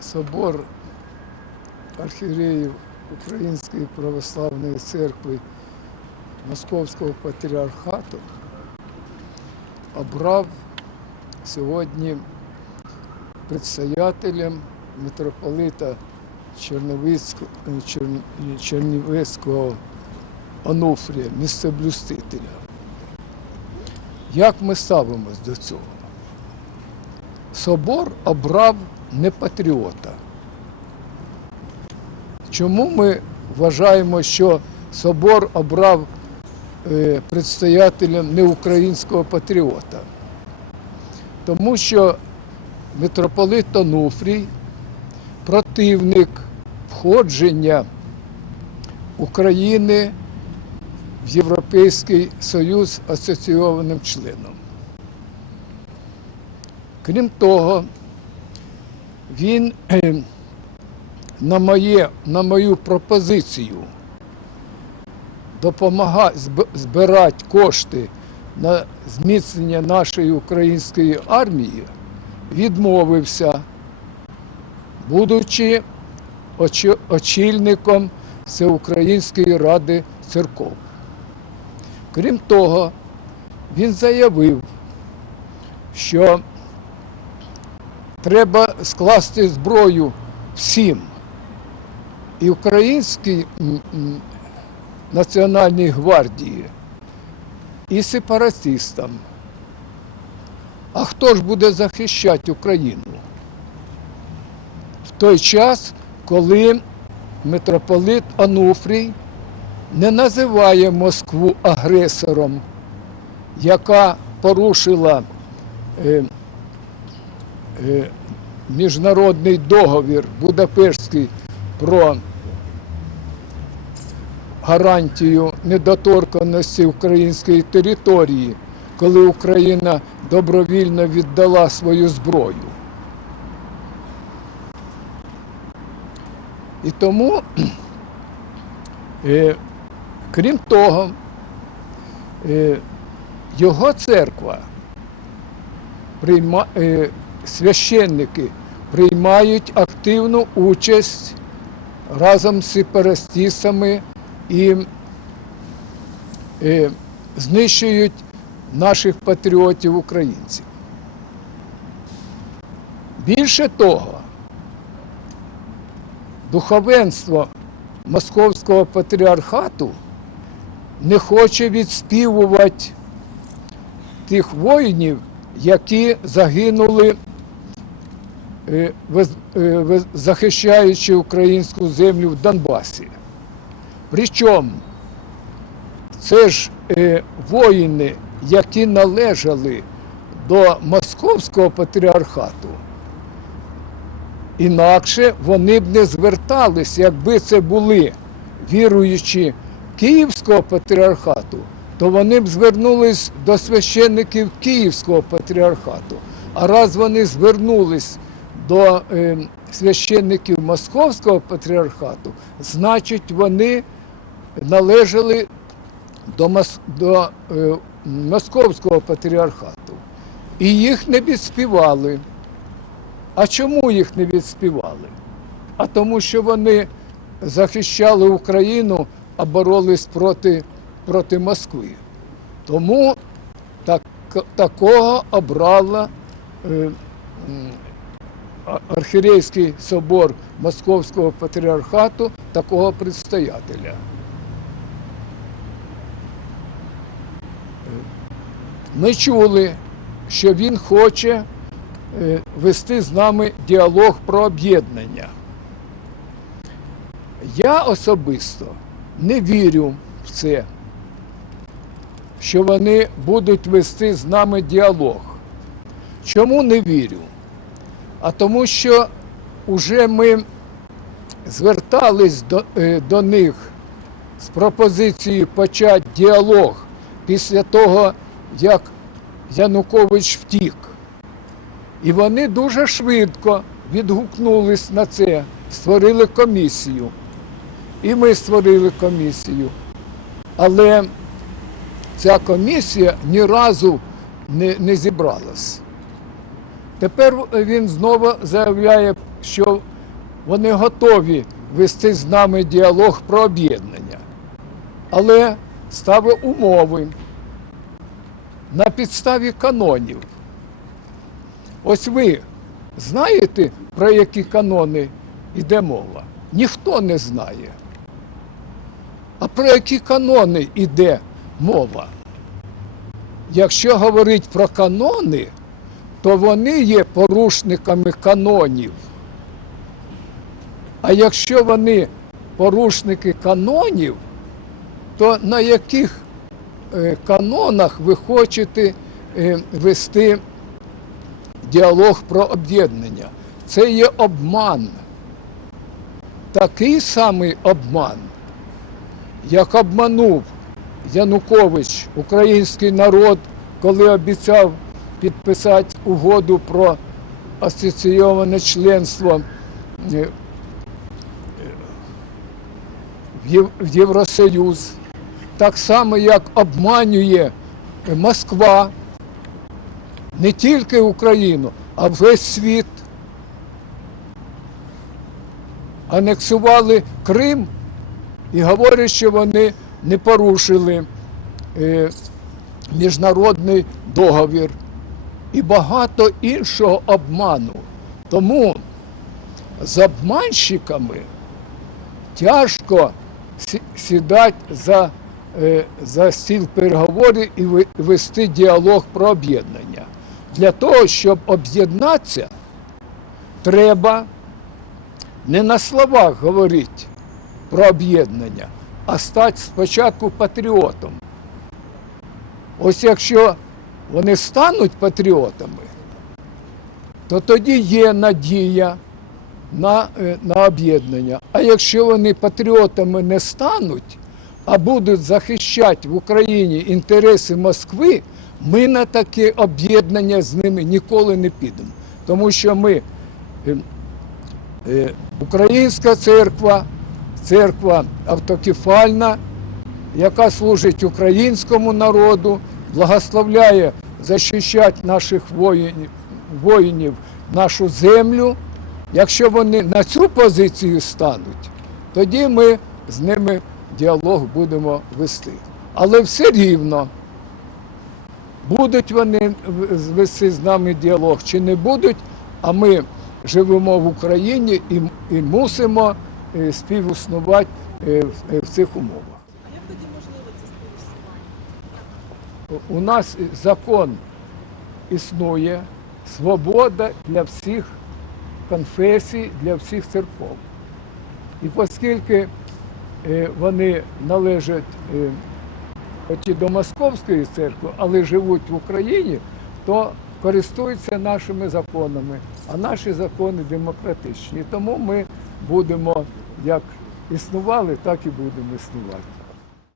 собор архієреїв Української православної церкви Московського патріархату обрав сьогодні предстоятелем митрополита Чернівецького Онуфрія, місцеблюстителя. Як ми ставимось до цього? Собор обрав не патріота. Чому ми вважаємо, що собор обрав е, предстоятелем не українського патріота? Тому що митрополит Онуфрій противник входження України в Європейський Союз асоційованим членом. Крім того, він е, на, моє, на мою пропозицію допомагати збирати кошти на зміцнення нашої української армії, відмовився, будучи очільником Всеукраїнської ради церков. Крім того, він заявив, що треба скласти зброю всім. І Українській Національній гвардії, і сепаратистам. А хто ж буде захищати Україну? В той час, коли митрополит Ануфрій не називає Москву агресором, яка порушила е, міжнародний договір Будапештський про гарантію недоторканності української території, коли Україна добровільно віддала свою зброю. І тому, е, крім того, е, його церква прийма, е, священники приймають активну участь разом з сепаратистами і е, знищують наших патріотів українців. Більше того, духовенство Московського патріархату не хоче відспівувати тих воїнів, які загинули, захищаючи українську землю в Донбасі. Причому це ж е, воїни, які належали до Московського патріархату. Інакше вони б не звертались, якби це були віруючі Київського патріархату, то вони б звернулись до священників Київського патріархату. А раз вони звернулись до е, священників Московського патріархату, значить вони належали до, Мос- до е, Московського патріархату. І їх не відспівали. А чому їх не відспівали? А тому, що вони захищали Україну, а боролись проти, проти Москви. Тому так, такого обрала е, архірейський собор Московського патріархату, такого предстоятеля. Ми чули, що він хоче е, вести з нами діалог про об'єднання. Я особисто не вірю в це, що вони будуть вести з нами діалог. Чому не вірю? А тому, що вже ми звертались до, е, до них з пропозицією почати діалог після того, як Янукович втік. І вони дуже швидко відгукнулись на це, створили комісію. І ми створили комісію. Але ця комісія ні разу не, не зібралась. Тепер він знову заявляє що вони готові вести з нами діалог про об'єднання, але ставить умови на підставі канонів. Ось ви знаєте, про які канони йде мова? Ніхто не знає. А про які канони йде мова? Якщо говорить про канони, то вони є порушниками канонів. А якщо вони порушники канонів, то на яких е, канонах ви хочете е, вести діалог про об'єднання? Це є обман. Такий самий обман, як обманув Янукович, український народ, коли обіцяв підписати угоду про асоційоване членство е, в Євросоюз. Так само, як обманює Москва не тільки Україну, а весь світ. Анексували Крим і говорять, що вони не порушили е, міжнародний договір і багато іншого обману. Тому з обманщиками тяжко сідати за, е, за стіл переговорів і вести діалог про об'єднання. Для того, щоб об'єднатися, треба не на словах говорити про об'єднання, а стати спочатку патріотом. Ось якщо вони стануть патріотами, то тоді є надія на, е, на об'єднання. А якщо вони патріотами не стануть, а будуть захищати в Україні інтереси Москви, ми на таке об'єднання з ними ніколи не підемо. Тому що ми е, е, Українська церква, церква автокефальна, яка служить українському народу, благословляє захищати наших воїнів, воїнів нашу землю. Якщо вони на цю позицію стануть, тоді ми з ними діалог будемо вести. Але все рівно, будуть вони вести з нами діалог чи не будуть, а ми живемо в Україні і, і мусимо е, співіснувати е, е, в цих умовах. А як тоді можливо це співіснування? У нас закон існує, свобода для всіх конфесій, для всіх церков. І оскільки е, вони належать е, до Московської церкви, але живуть в Україні, то користуються нашими законами. А наші закони демократичні. Тому ми будемо як існували, так і будемо існувати.